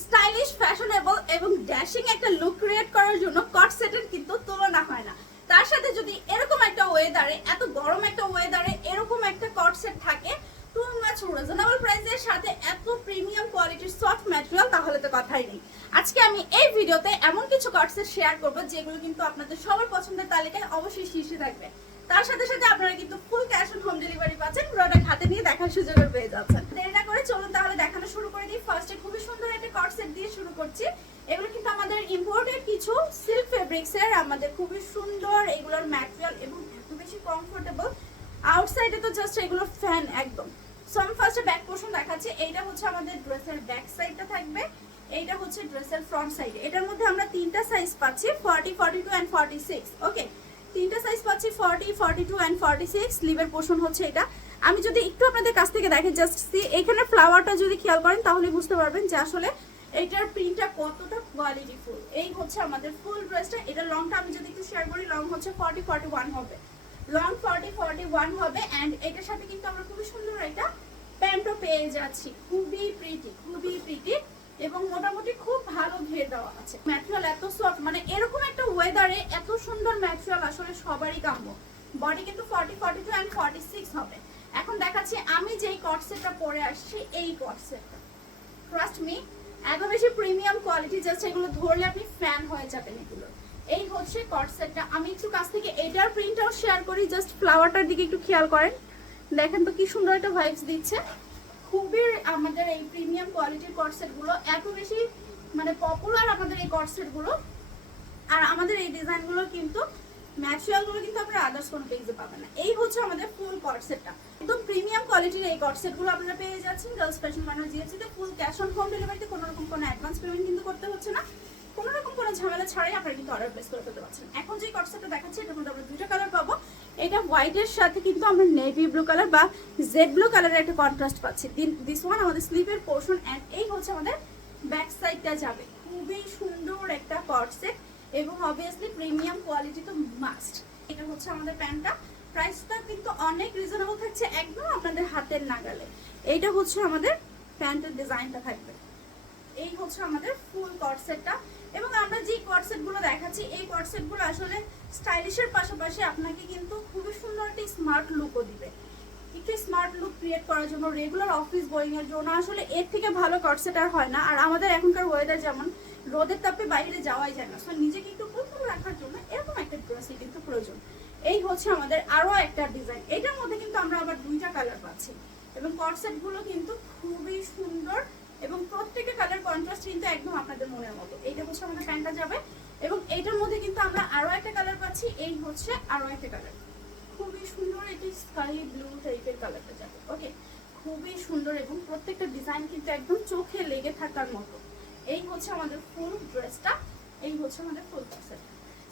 Stylish, fashionable এবং dashing একটা look create করার জন্য কট সেটের কিন্তু তুলনা হয় না। তার সাথে যদি এরকম একটা ওয়েদারে, এত গরম একটা ওয়েদারে এরকম একটা কট সেট থাকে টু মাচ রিজনেবল প্রাইসের সাথে এত প্রিমিয়াম কোয়ালিটির সফট ম্যাটেরিয়াল, তাহলে তো কথাই নেই। আজকে আমি এই ভিডিওতে এমন কিছু কট সেট শেয়ার করব যেগুলো কিন্তু আপনাদের সবার পছন্দের তালিকায় অবশ্যই শীর্ষে থাকবে। তার সাথে সাথে আপনারা কিন্তু ফুল ক্যাশ অন হোম ডেলিভারি পাচ্ছেন, প্রোডাক্ট হাতে নিয়ে দেখার সুযোগ পেয়ে যাচ্ছেন। দেরি না করে চলুন তাহলে দেখানো শুরু করে দিই। ফার্স্টে খুবই সুন্দর একটা কট সেট দিয়ে শুরু করছি। এগুলো কিন্তু আমাদের ইম্পোর্টেড কিছু সিল্ক ফেব্রিক্স এর, আমাদের খুবই সুন্দর এগুলোর ম্যাটেরিয়াল এবং এত বেশি কমফোর্টেবল। আউটসাইডে তো জাস্ট এগুলো ফ্যান একদম। সো আমি ফার্স্টে ব্যাক পোর্শন দেখাচ্ছি। এইটা হচ্ছে আমাদের ড্রেসের ব্যাক সাইডটা থাকবে, এইটা হচ্ছে ড্রেসের ফ্রন্ট সাইড। এটার মধ্যে আমরা তিনটা সাইজ পাচ্ছি, 40, 42 এন্ড 46। ওকে, তিনটা সাইজ পাচ্ছি, 40, 42 এন্ড 46। স্লিভের পোর্শন হচ্ছে এটা। আমি যদি একটু আপনাদের কাছ থেকে দেখে জাস্ট সি, এখানে ফ্লাওয়ারটা যদি খেয়াল করেন তাহলে বুঝতে পারবেন যে আসলে এইটার প্রিন্টটা কতটা কোয়ালিটিফুল। এই হচ্ছে আমাদের ফুল ড্রেসটা। এটা লংটা আমি যদি একটু শেয়ার করি, লং হচ্ছে 40, 41 হবে, লং 40, 41 হবে। এন্ড এটার সাথে কিন্তু আমরা খুবই সুন্দর একটা প্যান্টও পেয়ে যাচ্ছি, খুবই প্রিটি, খুবই প্রিটি এবং মোটামুটি খুব ভালো ঘের দেওয়া আছে। ম্যাটেরিয়াল এত সফট, মানে এরকম একটা ওয়েদারে এত সুন্দর ম্যাটেরিয়াল আসলে সবারই কাম্য। বডি কিন্তু 40, 42 এন্ড 46 হবে। এখন দেখাচ্ছি আমি যেই কট সেটটা পরে আসছি, এই কট সেটটা ট্রাস্ট মি এত বেশি প্রিমিয়াম কোয়ালিটি, জাস্ট এগুলো ধরলে আপনি ফ্যান হয়ে যাবেন এগুলো। এই হচ্ছে কট সেটটা। আমি একটু কাছ থেকে এটার প্রিন্টটাও শেয়ার করি, জাস্ট ফ্লাওয়ারটার দিকে একটু খেয়াল করেন, দেখেন তো কি সুন্দর একটা ভাইবস দিচ্ছে। খুবই আমাদের এই প্রিমিয়াম কোয়ালিটির কট সেটগুলো এত বেশি মানে পপুলার আমাদের এই কট সেটগুলো। আর আমাদের এই ডিজাইনগুলো কিন্তু ম্যাটেরিয়ালগুলো কিন্তু আপনারা আদার্স কোনো পেজে পাবেন না। এই হচ্ছে আমাদের ফুল কট সেটটা, একদম প্রিমিয়াম কোয়ালিটির এই কট সেটগুলো আপনারা পেয়ে যাচ্ছেন গার্লস ফ্যাশন কর্নার জিএফসিতে। ফুল ক্যাশ অন হোম ডেলিভারিতে, কোনো রকম কোনো অ্যাডভান্স পেমেন্ট কিন্তু করতে হচ্ছে না, কোনো রকম কোনো ঝামেলা ছাড়াই আপনারা কিন্তু অর্ডার প্লেস করে ফেলতে পারছেন। এখন যে কট সেটটা দেখাচ্ছি এটার মধ্যে আমরা দুটো কালার পাবো। এটা হোয়াইটের সাথে কিন্তু আমরা নেভি ব্লু কালার বা জেড ব্লু কালারের একটা কন্ট্রাস্ট পাচ্ছি। দিস ওয়ান আমাদের স্লিভের পোর্শন এন্ড এই হচ্ছে আমাদের ব্যাক সাইডটা যাবে। খুবই সুন্দর একটা কট সেট এবং অবভিয়াসলি প্রিমিয়াম কোয়ালিটি তো মাস্ট। এটা হচ্ছে আমাদের প্যান্টটা, প্রাইসটা কিন্তু অনেক রিজনেবল থাকছে, একদম আপনাদের হাতের নাগালে। এইটা হচ্ছে আমাদের প্যান্টের ডিজাইনটা থাকবে। এই হচ্ছে আমাদের ফুল কট সেটটা। এবং আমরা যে কট সেটগুলো দেখাচ্ছি এই কট সেটগুলো আসলে স্টাইলিশের পাশাপাশি আপনাকে কিন্তু খুবই সুন্দর একটা স্মার্ট লুকও দিবে। একটু স্মার্ট লুক ক্রিয়েট করার জন্য, রেগুলার অফিস গোয়িং এর জন্য আসলে এর থেকে ভালো কট সেট আর হয় না। আর আমাদের এখনকার ওয়েদার যেমন, রোদের তাপে বাইরে যাওয়াই যায় না, সো নিজেকে একটু কুল রাখার জন্য এরকম একটা ড্রেসই কিন্তু প্রয়োজন। এই হচ্ছে আমাদের আরো একটা ডিজাইন। এটার মধ্যে কিন্তু আমরা আবার দুইটা কালার পাচ্ছি এবং কট সেট গুলো কিন্তু খুবই সুন্দর এবং প্রত্যেকটা কালার কন্ট্রাস্ট কিন্তু একদম আপনাদের মনের মতো। এইটা হচ্ছে আমাদের প্যান্টটা যাবে এবং এইটার মধ্যে কিন্তু আমরা আরো একটা কালার পাচ্ছি। এই হচ্ছে আরো একটা কালার, খুবই সুন্দর, এটি স্কাই ব্লু টাইপের কালারটা যাবে। ওকে, খুবই সুন্দর এবং প্রত্যেকটা ডিজাইন কিন্তু একদম চোখে লেগে থাকার মতো। এই হচ্ছে আমাদের ফুল ড্রেসটা, এই হচ্ছে আমাদের ফুল ড্রেসটা।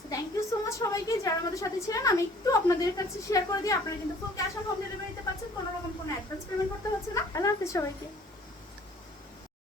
So thank you so much সবাইকে যারা আমাদের সাথে ছিলেন। আমি একটু আপনাদের কাছে শেয়ার করে দিই, আপনারা কিন্তু ফুল ক্যাশ অন হোম ডেলিভারিতে পাচ্ছেন, কোনো রকম কোনো অ্যাডভান্স পেমেন্ট করতে হচ্ছে না। আল্লাহ হাফেজ সবাইকে।